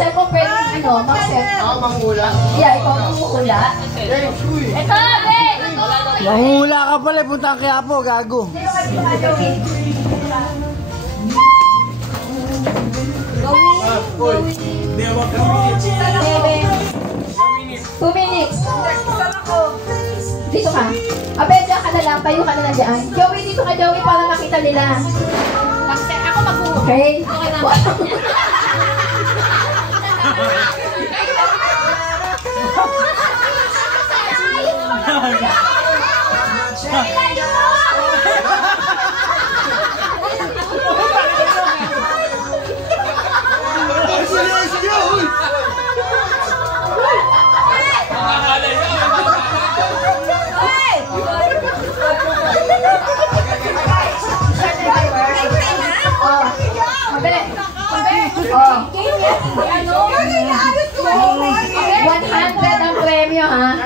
Marcel, kung pwede, Marcel. Manghula? Yeah, ikaw manghula. Ito, Ben! Manghula ka pala, punta kaya po, gago. Gawin. 2 minutes. Dito ka. Abel, dyan ka na lang. Tayo ka na lang dyan. Joey, dito ka, Joey, para makita nila. Ako mag-uwi. Okay? Oh. 100 ang premyo, ha?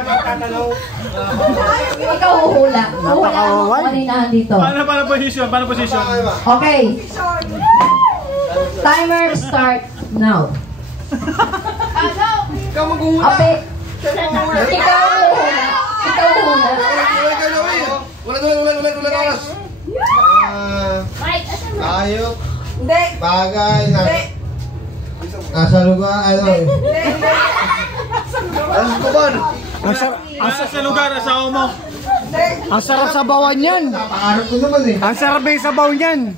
Ikaw huhula. Huhula mo kaninahan dito. Paano position? Paano position? Okay. Timer start now. Ikaw mag-uula. Okay. Ikaw huhula. Ikaw huhula. Ulan oras. Ayok. Hindi. Bagay. Nasa lugar, ano eh. Sa lugar, asawa mo. Ang sarap sa bawan yan. Napakarap ko naman eh. Ang sarap yung sabaw niyan.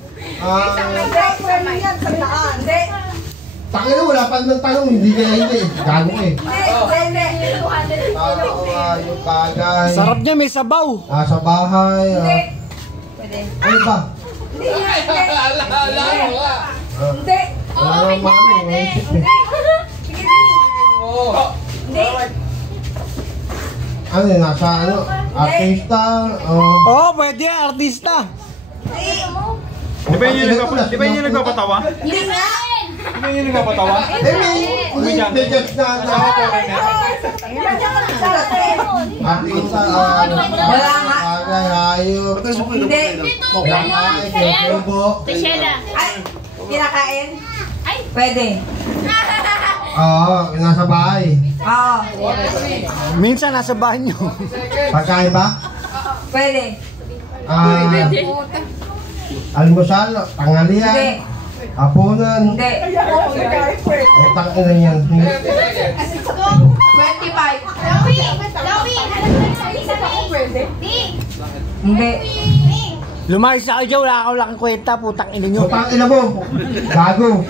Takina, wala pa ng tanong, hindi kaya hindi. Gago eh. Ayok, bagay. Sarap niya, may sabaw. Sa bahay. Ano ba? Hindi. Wala nang mami, maisip eh. Ano yun, nasa ano? Artista? Oo, pwede yan, artista. Di ba yun yung nagpapatawa? Hindi nga. Di ba yun yung nagpapatawa? May judge na artista, Wala nga. bagay, hayop. Hindi. Ay, kinakain? Pwede. Oo, nasa bahay. Oo. Minsan nasa bahay nyo. Pagkain ba? Pwede. Almusal, Hindi. tanghalian, hapunan. Hindi. Utang ina yan. 25. Hindi. Lumayos na kayo dyan, wala akong laking kwenta, putang ina nyo. Utang ina mo. Gago.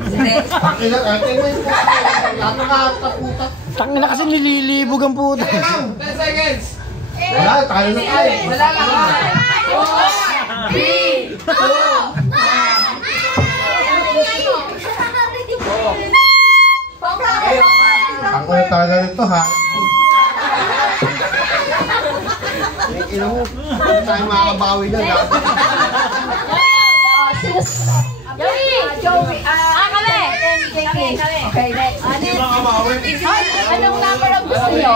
Hindi. Takina, napakataputa. Tangina kasi nililibog ang puta. 10 seconds. Wala, tayo na tayo. Wala nga. 3, 2, Ako talaga nito ha. Ina mo, hindi tayo makakabawi na. Joey. Okay, next. Anong number ang gusto nyo?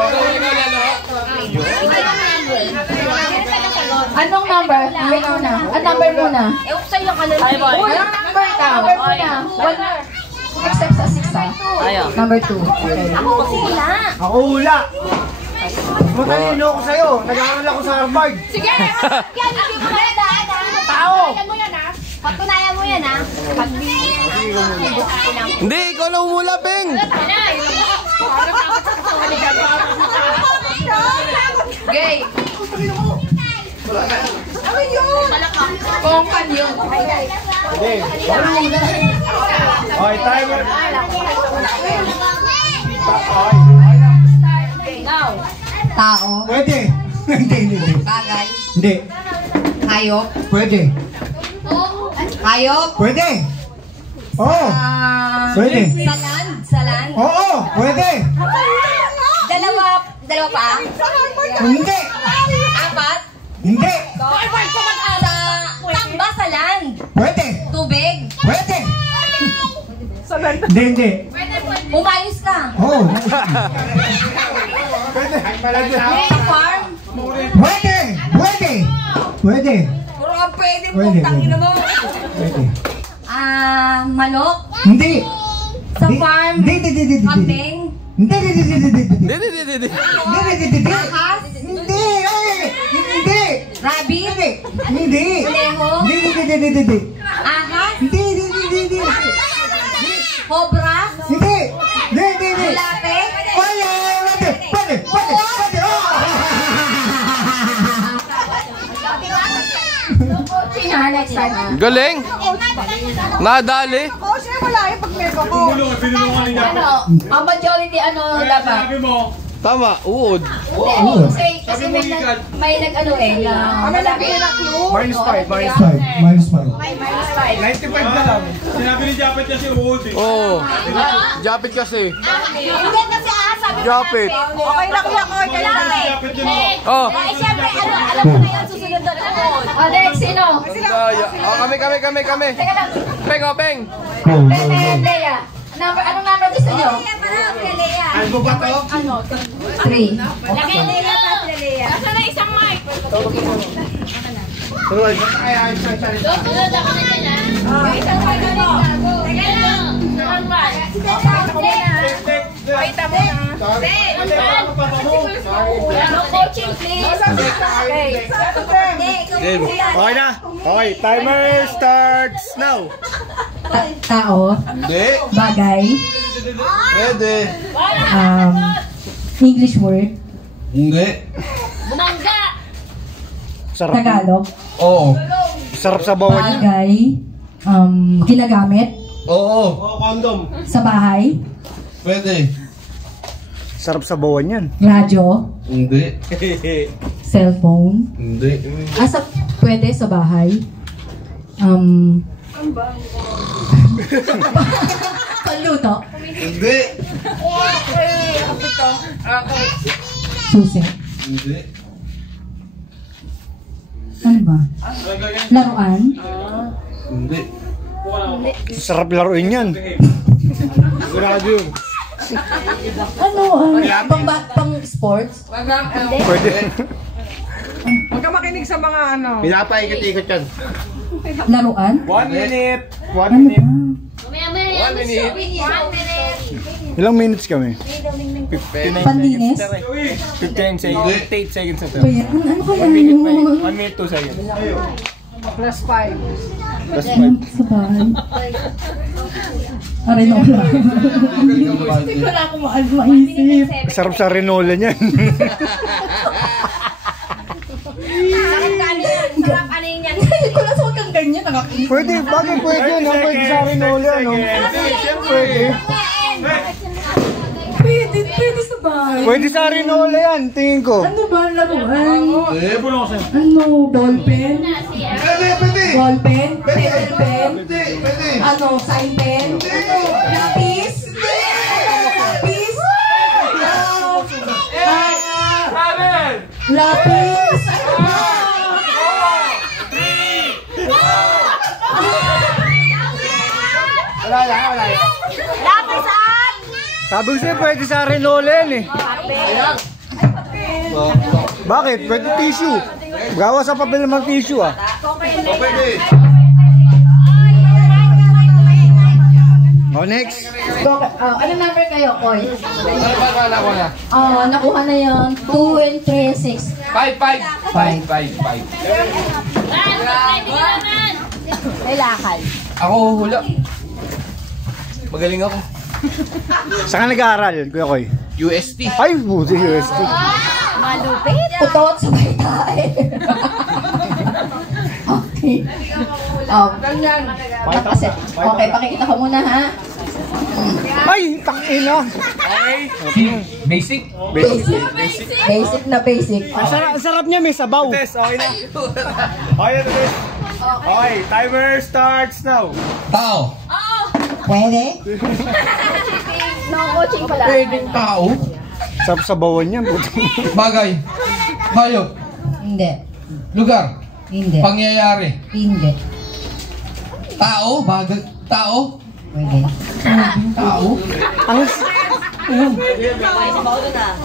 Anong number? Wait muna. Anong number muna? Walang number ka. Number muna. Except sa 6 ha. Number 2. Okay. Ako hula. Matalino ako sa'yo. Nag-aaral ako sa Harvard. Sige! Yan, hindi mo na daan. Tao! Patunayan mo yan, ha? Hindi, ikaw na humula, Peng. Gay. Ano yun? Kongkan yun. Hindi. Okay, timer. Tao. Pwede. Hindi. Bagay. Hindi. Hayop. Pwede. Hayop. Pwede. Oo. Pwede. Sa land. Oo, pwede. Dalawa pa? Hindi. Apat? Hindi. Tamba sa land. Pwede. Tubig. Pwede. Hindi. Umayos ka. Oo. Farm. Pwede. Pwede. Puro ka pwede mo. Pwede. Tangina mo. Pwede. manok? Hindi. Sa farm? Hindi. Kambing? Hindi. Ahas? Hindi. Hindi. Rabbit? Hindi. Kuneho? Hindi. Ahas? Hindi. Cobra? Hindi. Bulate? Pwede. Coaching ha, next time. Galing. Nadali. Binulungan, binulungan niya. Ang majority dapat? Sabi mo, Tama, uod. Kasi may nag-ano na malaki. Minus 5. 95 na lang. Sinabi ni Japet kasi uod eh. Oo. Japit kasi. Hindi kasi sabi ko Japit. Okay lang. Japet yun. Oh. Eh, siyempre, alam mo na yun, susunod na ako. Next, sino? Daya. Oh, kami. Teka lang. Peng. Lea. Anong number gusto nyo? Ano ba to? 3. Nasa na isang mic? Coaching, please. Okay na. Okay, timer starts now. Tao. Hindi. Bagay. Pwede. English word. Hindi. Bumangga. Sarap. Tagalog. Oo. Sarap sa bawang niya. Bagay. Ginagamit. Oo. Condom. Sa bahay. Pwede. Sarap sa bawang yan. Radyo. Hindi. Cellphone. Hindi. Pwede sa bahay. Panluto. Hindi. Susi. Hindi. Ano ba? Laruan. Hindi. Sarap laruin yan. Sigurado yun. Ano? Pang sports? Pwede. Huwag ka makinig sa mga ano. Pinapaikot-ikot yan. Laruan? 1 minute. 1 Ano minute. ba? 1 minute. Ilang minutes kami? Panlinis? 15 seconds. 8 seconds na to. Ba yan? Ano kaya yun? 1 minute 2 seconds. Plus 5. Sa bahay. Aray na wala. Hindi ko na ako maisip. Sarap sa Renola niyan. Sarap ano yan. Hindi ko na sa huwag kang ganyan. Nakakinig. Pwede, bakit pwede yun? Pwede sa Renola, no? Pwede. Pwede sa bahay. Pwede sa Renola yan, tingin ko. Ano ba laruan? Hindi. Bulong ko sa'yo. Ano? Ballpen? Pwede. Ballpen? Paper pen? Pwede. Ano? Sign pen? Ano? Lapis? Lapis? Lapis? Wala yan. Lapisan! Sabi ko sa'yo, pwede sa Renola yan eh. Bakit? Pwede tissue. Gawa sa papel naman tissue ah. Pwede. Oh, next. Anong number kayo, Koy? Wala ko na. Nakuha na yung 2 and 3 and 6. 5. May lakad. Ako hula. Magaling ako. Saan ka nag-aaral, Kuya Koy? UST. Ay, buti UST. Malupit. Putot sa baitae. Okay. Okay, pakikita ko muna ha. Ay, tangina. Basic. Basic na basic. Ang sarap niya, may sabaw. Test, okay na. Okay, test. Okay, timer starts now. Tao. Pwede? No coaching pala. Pwedeng tao. Sarap sa bawan niya. Bagay. Hayop. Hindi. Lugar. Hindi. Pangyayari. Hindi. Tao. Bagay. Tao. Pwede. Tao.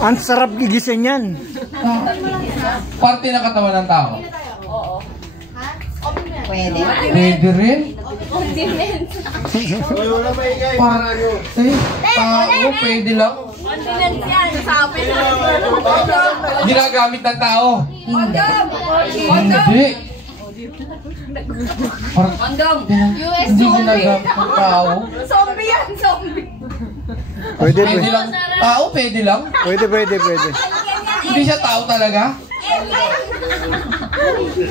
Ang sarap gigisin yan. Parte ng katawan ng tao. Pwede. Pwede rin. Wala pa ingay. Para tao, pwede lang. Condiments yan. Sabi na. Ginagamit ng tao. Hindi. Hindi. Parang, Condom. hindi ginagamit ng tao. Zombie yan. Zombie. Pwede, Pwede lang. Tao, pwede lang. Pwede. Hindi siya tao talaga.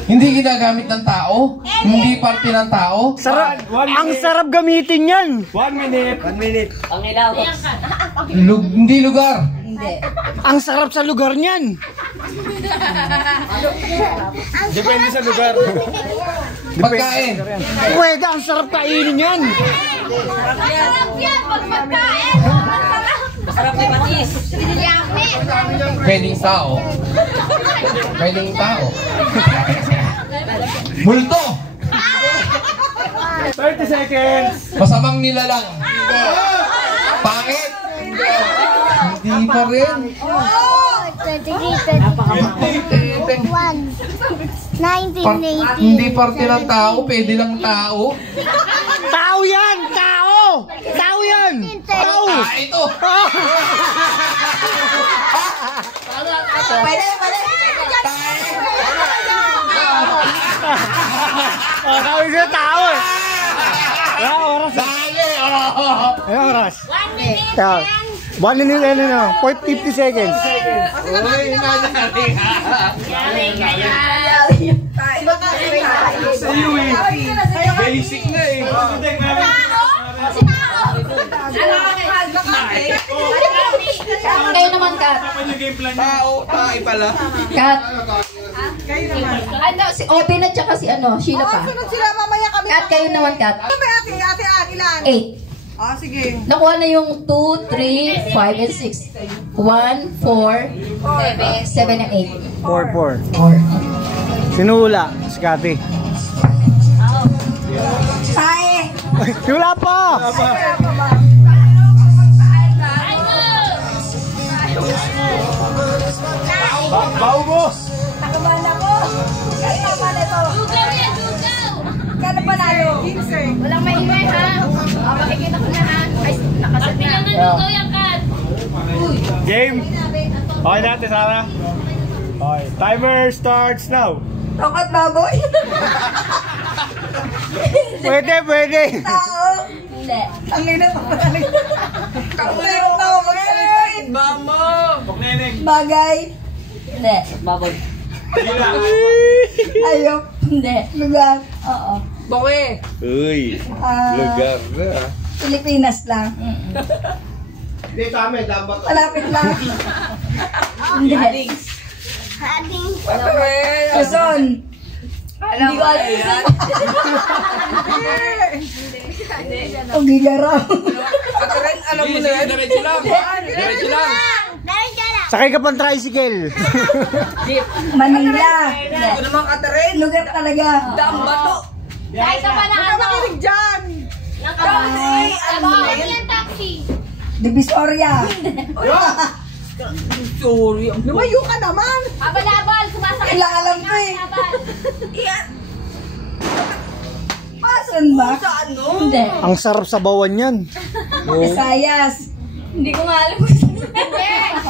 Hindi ginagamit ng tao. Hindi parte ng tao. Sarap. Ang sarap gamitin yan. 1 minute. 1 minute. Ang ilaw. Hindi lugar. Hindi. Ang sarap sa lugar niyan. Depende sa lugar. Pagkain. Pwede, ang sarap kainin yan. Sarap yan pag magkain. Sarap ni Patis. Yummy. Pwedeng tao. Pwedeng tao. Multo. 30 seconds. Masamang nilalang. Pangit. Hindi pa rin. 1980. Hindi parte ng tao. Pwede lang tao. Tao yan! Tao! Tao yan! Tao! Ito. Pwede. Tao siya tao eh. Wala oras. Dali. Wala oras. 1 minute. Tao. 1 minute and 50 seconds. Uy, nadali ka. Sa'yo eh. Basic na eh. Kayo naman, Kat. Tao, tayo pala. Kat. Ano, si Oben at saka si Sheila pa. Sunod sila, mamaya kami. Kat, kayo naman, Kat. Ano ba ate, ilan? 8. Ah, sige. Nakuha na yung 2, 3, 5, and 6. 1, 4, 7, and 8. 4. 4. Sinula. Si Cathy. Tae. Wala pa! Bawo mo. Nakabahan ako. Kaya naman ito. Dugaw yan, dugaw. Kano panalo? 15. Walang maingay ha. Makikita ko na ha. Ay, nakasat na. Bilang ng dugaw yan, Kat. Game. Okay natin, Sarah. Okay. Timer starts now. Tokot baboy. Pwede. Tao. Hindi. Ang ina pa pala. Kapulero tao magsalita. Pagnenek. Bagay. Hindi. Ayok. Hindi. Lugar. Oo. Uy. Lugar na. Pilipinas lang. Hindi sa amin, dapat. Malapit lang. Hindi. Quezon. Hindi ko alam yan. Ugigaraw. Alam mo na yan. Diretso lang. Diretso lang. Sakay ka pang tricycle. Manila. Lugar talaga. Kahit ka pa na ano. Makinig dyan. Ano yan, taxi? Divisoria. Lumayo ka naman. Habal-habal, sumasakit. Wala alam ko eh. Habal. Asan ba? Hindi. Ang sarap sa bawan yan. Visayas. Hindi ko nga alam kung saan.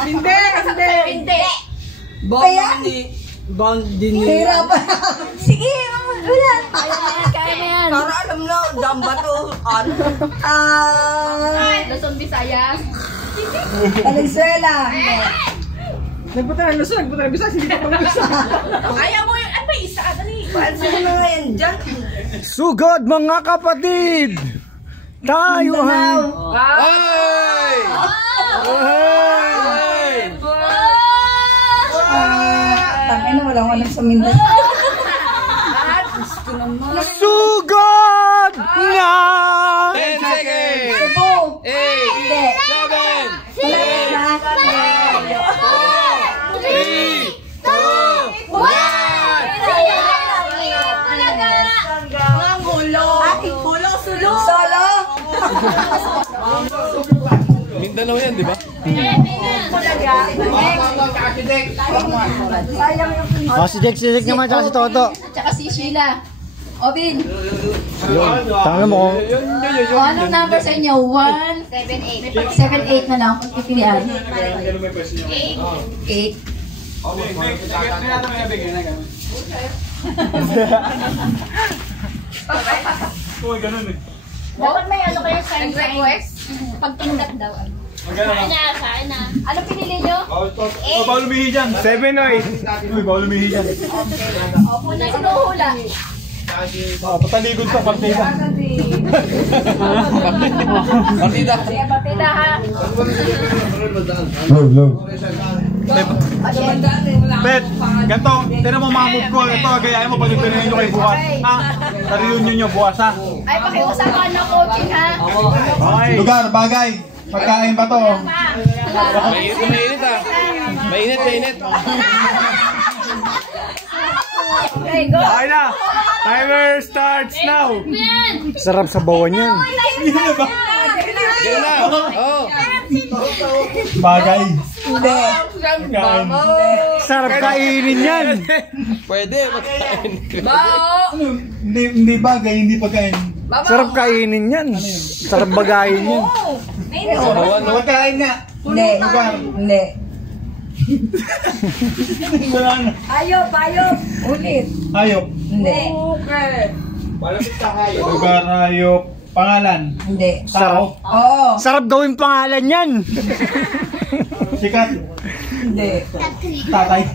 Hindi. Hindi. Kaya? Hirapan. Sige, wala. Kaya na yan. Luzon, Visayas. Valenzuela. Nagpunta ng Luzon, nagpunta ng Visayas, hindi pa pang Luzon. Ayaw mo yun. Ay, may isa. Dali. Sugod mga kapatid! Tayo ay... Ay! Tangin na walang walang sa Mindanao. Sugod na! 10 seconds. Cebu. 8, Hindi. 7, Malapit na. 3, 2, 1. Solo. Mindanao yan, di ba? Sayang yung Si Jack naman, tsaka si Toto. At saka si Sheila. Obin. Tama mo. O, anong number sa inyo? 1, 7, 8 na lang. Pagpipilian. 8. Dapat may ano kayo sign request? Pag tindat daw. Saan na? Ano pinili nyo? Bawal lumihi dyan. 7 o 8. Uy, bawal lumihi dyan. Opo na. Sino hula? Pataligod sa partida. Partida. Sige, patida ha. Bet, ganito, tinan mo mga move ko. Ito, gayahin mo pag nagpinahin nyo kayo bukas. Ha? Na-reunion nyo bukas ha. Ay, pakiusapan ng coaching ha. Okay. Lugar, bagay. Pagkain ba to? Mainit ah. Mainit. Okay, go. Okay na. Timer starts now. Sarap sa bawan yan. Diyan na. Oo. Bagay. Hindi. Sarap kainin yan. Pwede. Magkain. Hindi bagay, hindi pagkain. Sarap kainin yan. Sarap bagayin yan. Pagkain nga. Hindi. Lugar. Hindi. Ayop. Ulit. Hayop. Hindi. Lugar, hayop. Pangalan. Hindi. Tao. Oo. Sarap gawin pangalan yan. Sikat. Hindi. Tatay.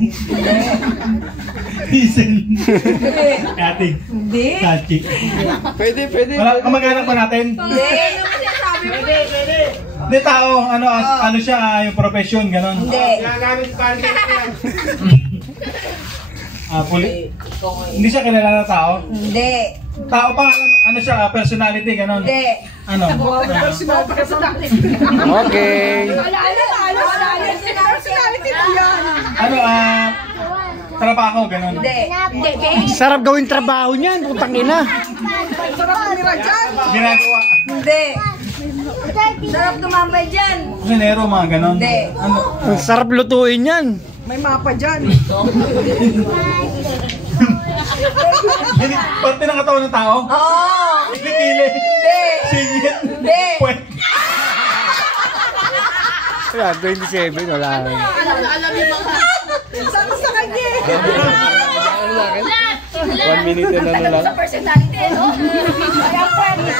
Hazel. Ate. Hindi. Kachi. Pwede. Wala, kamag-anak ba natin? Hindi. Hindi, tao. Ano siya, yung profession, ganon. Hindi. Hindi siya kilala na tao? Hindi. Tao pa, ano siya, personality, ganon. Hindi. Ano? Okay. Ano, trabaho, ganon. Hindi. Sarap gawin trabaho niyan, putang ina. Ginagawa. Hindi. Sarap tumambay dyan. Kusinero, mga ganon. Hindi. Ano? Sarap lutuin yan. May mapa dyan. Hindi, parte ng katawan ng tao? Oo. Kilikili. Hindi. Singit. Hindi. Puwet. Wala, 27, wala. Alam niyo ba? Sama sa kanya. 1 minute na lang. Sa personality, no? Kaya pwede.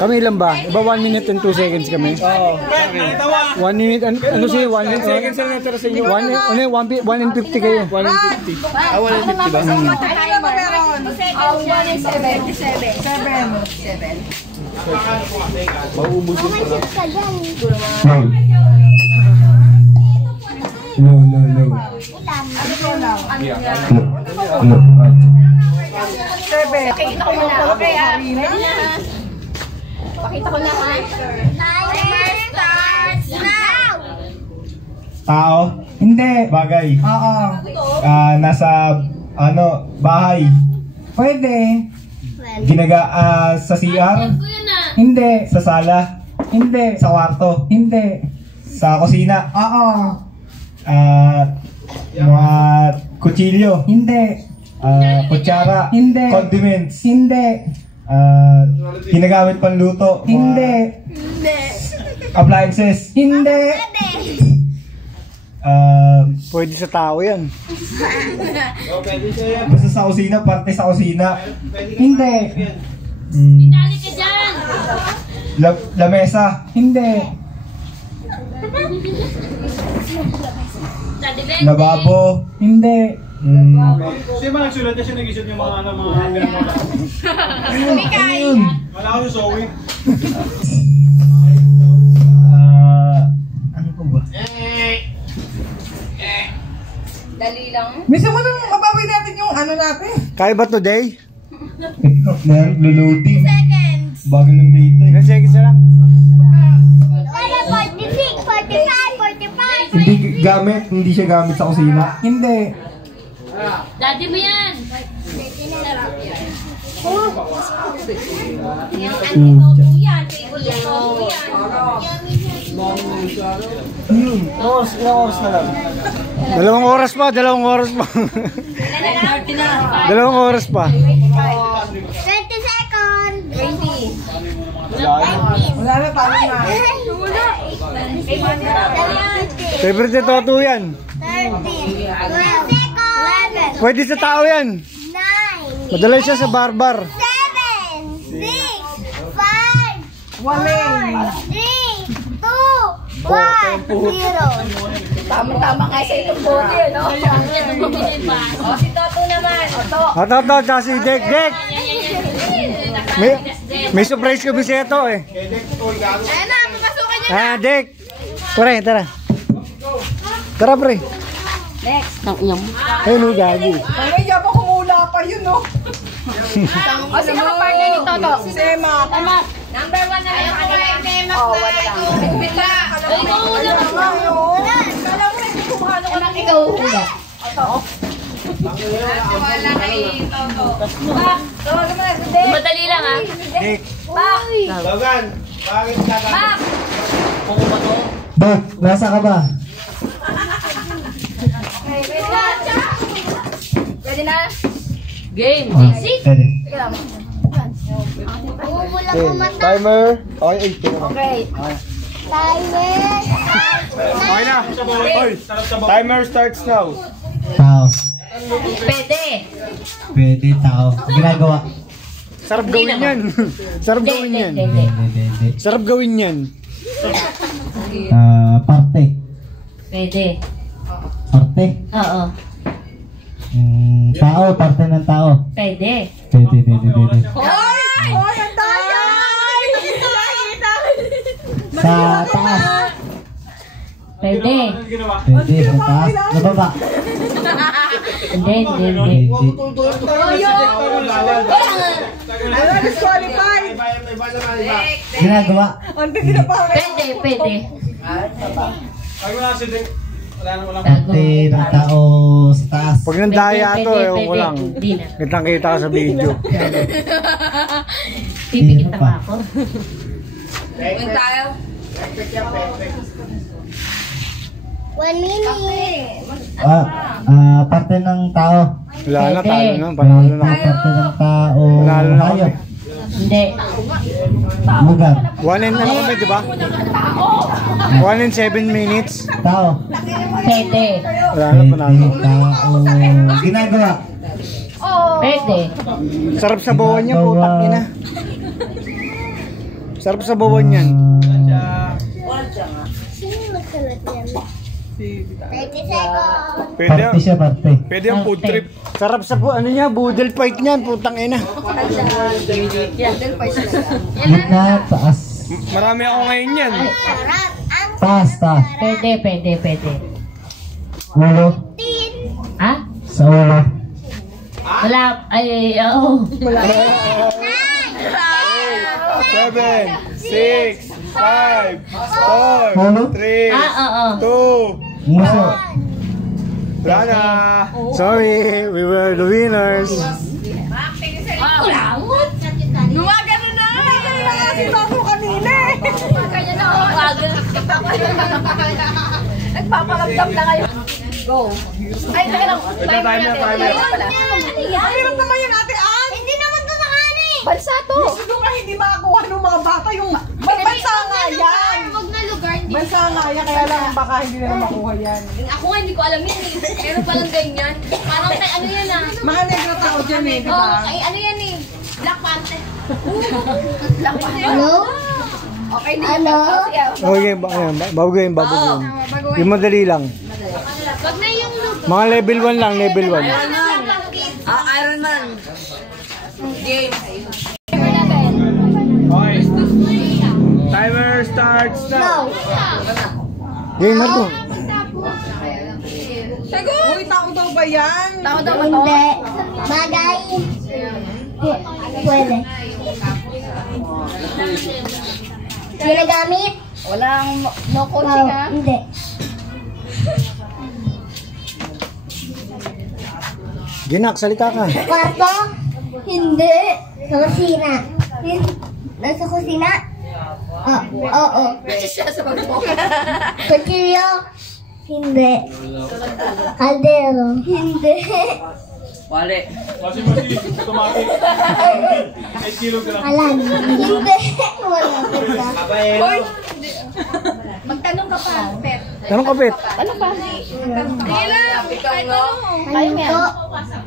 Kami ilan ba? Iba 1 minute and 2 seconds kami? Oo. 1 minute and, ano siya? 1 minute seconds na natira sa inyo. 1 and 50 kayo. 1 and 50. 150 ba? Ano ba meron? 1 and 7. 7. Mauubos yun pala. No. Pakita ko muna. Okay, ready na ha. Pakita ko na ha. Timer starts now! Tao? Hindi. Bagay? Oo. Nasa, bahay? Pwede. Sa CR? Hindi. Sa sala? Hindi. Sa kwarto? Hindi. Sa kusina? Oo. Mga kutsilyo? Hindi. Kutsara? Hindi. Condiments? Hindi. Ginagamit panluto? Hindi. Appliances? Hindi. Pwede sa tao yan. Basta sa kusina, parte sa kusina. Hindi. Pinali ka dyan. Lamesa? Hindi. Lababo? Hindi. Siya ba nagsulat niya? Siya nag-isip niya mga Mikay. Wala ko yung Zoe. Ano po ba? Dali lang. Bisa mo nang mabawin natin yung ano natin. Kaya ba today? Lulutin. Bago ng data. Ilan seconds na lang? 46, 45, 45. Hindi siya gamit sa kusina. Hindi. Daddy mo yan. Ilang oras na lang? 2 oras pa. 2 oras pa. 20 seconds. 20. Wala na, paano na? Favorite ni Toto yan. 13. 12 seconds. Pwede sa tao yan. 9. Madala siya sa barbar. 7. 6. 5. Waling. 3. 2. 1. 0. Tama-tama nga sa itong bote, no? O, si Toto naman. O, Toto, tsaka si Dek. Dek! May surprise kami sa ito eh. Ayan na, papasukin niyo. Ah, Dek! Pre, tara. Tara, pre. next. Ayun, no, gagi. Ay, yabang kumula pa yun, no? O, sino ka partner ni Toto? Si Sema. Number 1 na lang ako kay Tema. Oh, wala lang. Bigla. Ay, mauna ka. Kala mo na hindi kumano ka ng Ikaw hula. Wala kay Toto. Madali lang, ha? Dek. Logan, bakit ka ka? Dek, nasa ka ba? Pwede na? Game. Pwede. Bumubula ko mata. Timer. Okay, 8. Okay. Timer. Okay na. Hoy, timer starts now. Tao. Pwede. Pwede tao. Ginagawa. Sarap gawin yan. Sarap gawin yan. Hindi. Pwede. Sarap gawin yan. Parte. Pwede. Parte. Oo. Tao. Parte ng tao. Pwede. Pwede. Hoy, ang daya! Sa taas. Pwede. Pwede. Sa taas. Sa baba. Hindi. Pwede. Ano, disqualified? Ginagawa. Ang hindi na pa. Pwede. Ay, wala si Dek. Wala na. Parte ng tao sa taas. Pag nandaya to, Pwede, ewan ko lang. Hindi na. Kitang-kita ka sa video. Pipikit pa ako. Yung tayo. 1 minute. Parte ng tao. Wala na, talo na. Panalo na. Parte ng tao. Panalo na kami. Hayop. Hindi. Lugar. 1 and ano kami, di ba? 1 and 7 minutes. Tao. Pwede. Wala na, panalo. Tao. Ginagawa. Pwede. Sarap sa bawan niya, putak ina. Sarap sa bawan yan. Sino nagsalat yan? 30 seconds. Pwede, Parte siya, parte. pwede ang food trip. Sarap sa ano niya, boodle fight niyan, putang ina. Gitna, taas. Marami ako ngayon yan. Sarap ang Taas. Pwede. Ulo. tin. Ha? Sa ulo. Wala. Ay, oo. 7, 6, 5, 4, Ulo. 3, Oo. 2, Muso. wala na. Sorry, we were the winners. Gumagano na. Si Toto kanina eh. Kanya na ako. Nagpaparamdam na kayo. Go. Ay, teka lang. Timer natin. Ang hirap naman yan, Ate Ann. Hindi naman to sa kanin. Bansa to. Gusto ka hindi makakuha ng mga bata yung... Bansa nga yan. Huwag na lugar. Hindi. Bansa nga yan, kaya lang baka hindi nila makuha yan. Ako nga hindi ko alam yan eh. Meron palang ganyan. Parang kay ano yan ah. Mga negro tao dyan eh, di Oo, ba? kay ano yan eh. Black Panther. Ano? Okay, Ano? Okay, bago game. Yung madali lang. Wag na yung lugar. Mga level 1 lang, level 1. Iron Man. Game. Okay. Timer starts now. Game na to. Uy, tao daw ba yan? Hindi. Bagay. Pwede. Ginagamit? Walang no coaching ha? Hindi. Ginak, salita ka. Kwarto? Hindi. Sa kusina. Nasa kusina? Oo. Kutsilyo? Hindi. Kaldero? Hindi. Wale. Washing machine, automatic. 8 kilo ka lang. Alan. Hindi. Wala pa. Hoy! Magtanong ka pa, Pet. Tanong ka, Pet. Ano pa? Sige lang! Kahit tanong. Ang luto.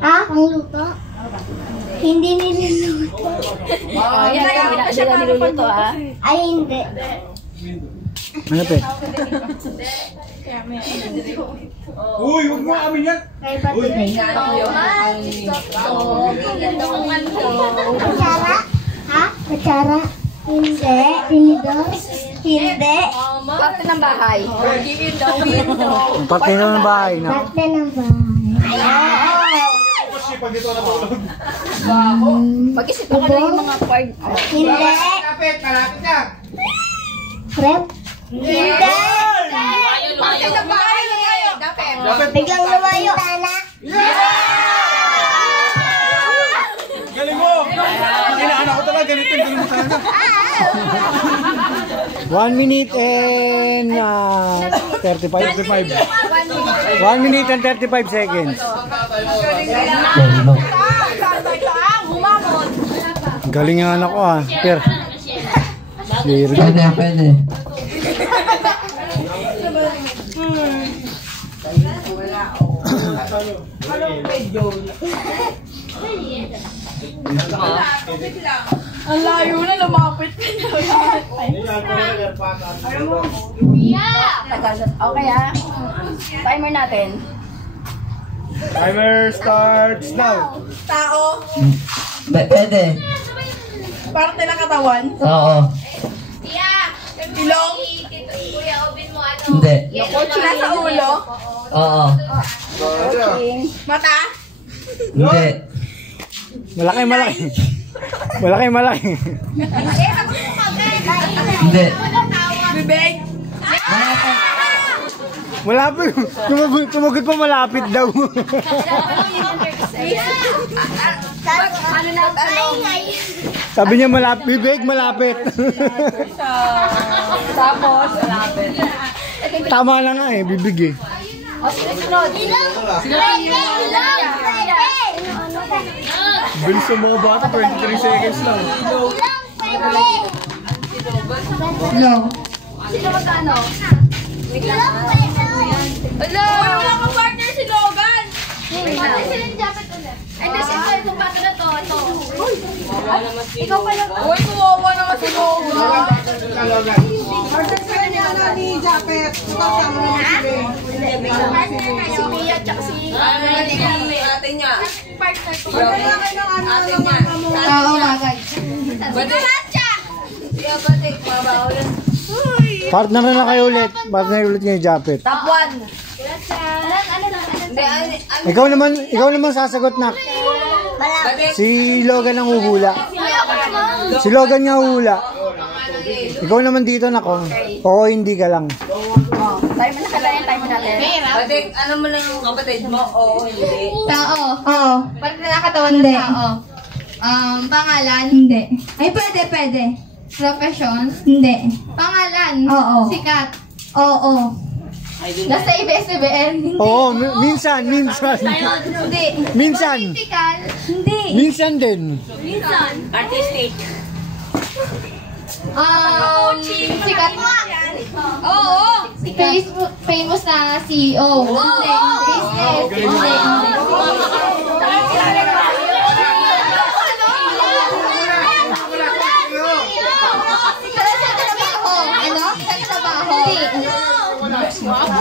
Ha? Ang luto? Hindi niluluto. Hindi na niluluto, ah. Ay, hindi. Ano, Pet? Uy, huwag mo amin yan. Kay Patay. Kutsara? Ha? Kutsara? Hindi. Tinidor? Hindi. Parte ng bahay. Parte na ng bahay na. Parte ng bahay. Kasi pag dito na tulog. Mag-isip ako na yung mga part. Hindi. Kapit, malapit na. Rep? Hindi. Parte ng bahay na tayo. Dapat. Dapat. Biglang lumayo. Tana. Galing mo. Inaanak ko talaga, ganito yung galing mo talaga. 1 minute and 35. 1 minute and 35 seconds. Galing nga anak ko ah. Per. Pwede, pwede. Ang layo na, lumapit ka Okay, ah. Timer natin. Timer starts now. Tao, Pwede. parte ng katawan, Oo. ilong, Hindi. nasa ulo, Oo. mata, Hindi. Malaki, malaki. Malaki, malaki. Hindi. bibig, Malapit. Tumagot pa malapit daw. Ano na? Sabi niya malapit. Bibig, malapit. tapos, Tama na nga eh, bibig eh. Sunod. Bilis yung mga bata, 23 seconds lang. Sino magkano? Hello! Wala kang partner si Logan! Bakit sila yung dapat ulit? Ay, kasi kung pato na to, ito. Ikaw pa lang. Uy, kuwawa naman si Logan! Order ka na niya na ni Japet. Kasama na si Ben. Si Mia, tsaka si... Ate niya. Partner ko. Order na kayo ng ano Ate ng niya. mga mo. Oo, bagay. Siya ba, take, mabaw yan. Partner na kayo ulit. Partner ulit ngayon, Japet. Top 1. Hindi, Ikaw naman sasagot na. Si Logan ang uhula. Si Logan nga uhula. Ikaw naman dito na ko. Oo, hindi ka lang. Time na kala yung time natin. Batik, ano mo lang yung kapatid mo? Oo, hindi. Tao. Oo. Parang nakakatawan ng tao. Pangalan? Hindi. Ay, pwede. Profession? Hindi. Pangalan? Oo. Sikat? Oo. Nasa ABS-CBN? Oo, minsan. Hindi. Minsan. Political? Hindi. Minsan din. Artistic. Sikat? Oo. Famous na CEO? Hindi. Business? Hindi.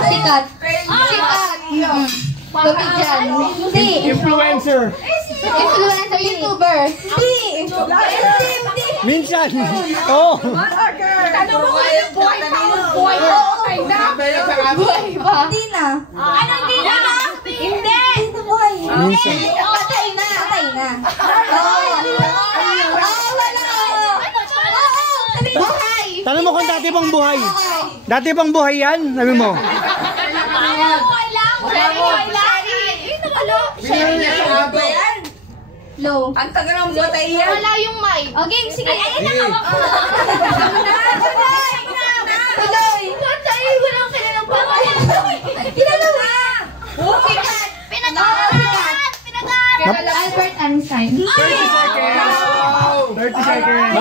Sikat. Comedian. Hindi. Influencer. Influencer, YouTuber. Hindi. Minsan. Oo. Ano mo kayo? Buhay pa. Buhay pa. Buhay pa. Hindi na. Ano, hindi na? Hindi. Buhay. Minsan. Patay na. Oo. Buhay. Tanong mo kung dati pang buhay. Dati pang buhay yan? Sabi mo. Low. Ang tagal ng batay yan. Wala yung mic. Okay, sige. Ay, nakawak ko. Tuloy. Patay ko lang kanilang pangalan. Pinalawa. Pinagawa. Albert Einstein. 30 seconds.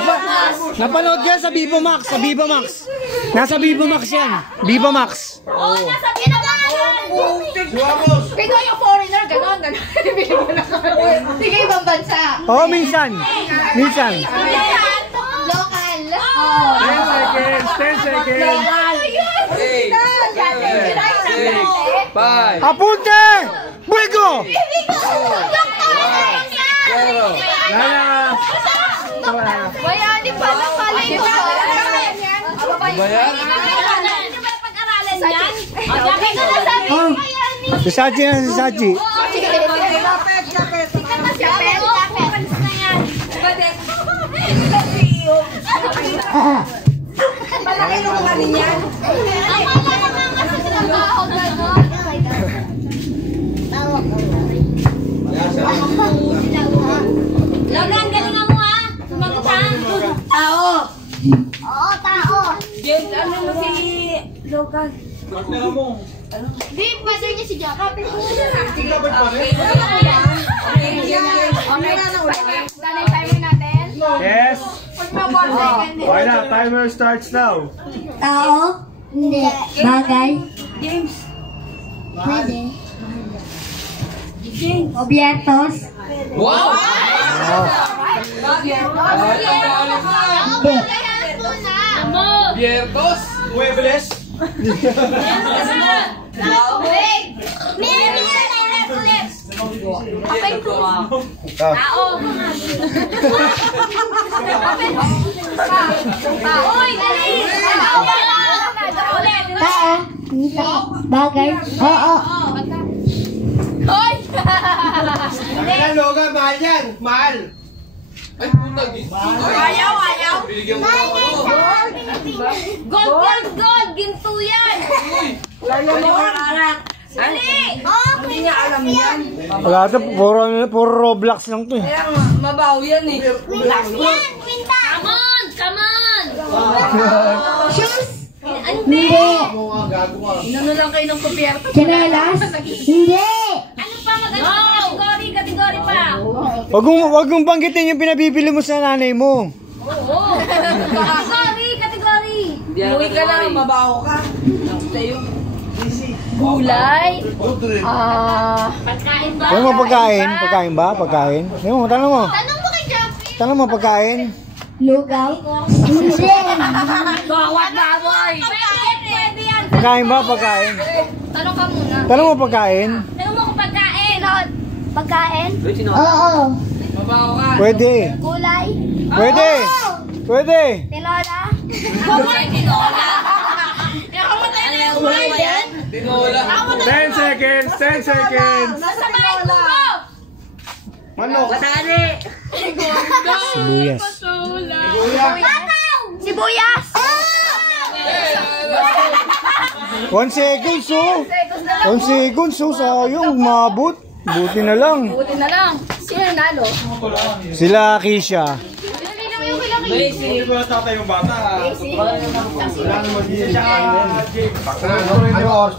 Napanood yan sa Viva Max. Sa Viva Max. Nasa Viva Max yan. Viva Max. Oo, nasa pinag-aaral. Ikaw yung foreigner, gano'n. Sige, ibang bansa. Oo, minsan. Minsan. Local. 10 seconds. 8, 7, 6, 5, Apunte! Buego! 0. Bayani pa lang pala ito. Ba yan? Hindi ba pag-aralan yan? Sabi ko na sabi ko yan. Si Sachi na, si Sachi. Sikat na siya, pero palis na yan. Malaki nung mga niyan. Akala naman kasi trabaho gano'n. Logan, galingan mo ha. Sumagot ha. Tao. Oo, tao. Ano mo si Logan? Partner mo. Di, brother niya si Jack. Okay. Tanay timer natin. Yes. Pag na 1 second. Okay na, timer starts now. Tao? Hindi. Bagay? James. Pwede. Obyetos? Wow! Hindi. Biertos? Muebles. Uy, dali. Tao? Hindi. Bagay? Oo. Hoy! Ayan, Logan, mahal yan. Mahal. Ay, puta. Ayaw. Binigyan mo ako. Gold yan, gold! Ginto yan! Lalo mo arat. Hindi niya alam yan. Wala ito, puro Roblox lang to eh. Kaya nga, mabaw yan eh. Come on! Come on! Shoes? Hindi! Inano lang kayo ng kopyerto. Chanelas? Hindi. Ano pa mag-category? Category pa! Wag mong banggitin yung pinabibili mo sa nanay mo. Oo! Category! Umuwi ka na, mabaw ka. Sa'yo. Gulay. Pagkain ba? Ano mo pagkain? Pagkain ba? Pagkain? Ano mo? Tanong mo. Tanong mo kay Jaffy! Tanong mo pagkain? Lugaw? Hindi. Bawat baboy. Pwede yan! Pagkain ba? Pagkain? Tanong ka muna. Tanong mo pagkain? Tanong mo kung pagkain! Pagkain? Oo. Mabaw ka. Pwede. Gulay? Pwede. Pwede. Tinola? Gulay, tinola! Nakamatay na yung gulay yan! Tinola. 10 seconds. 10 seconds. Nasa bahay mo mo! Manok. Madali. Sibuyas. Sibuyas? 1 seconds oh. 1 seconds oh. Sayang, umabot. Buti na lang. Buti na lang. Sino nalo? Sila Keisha. Dali lang yung kilaki. Hindi ko natatay yung bata. Wala naman din siya. Ano oras?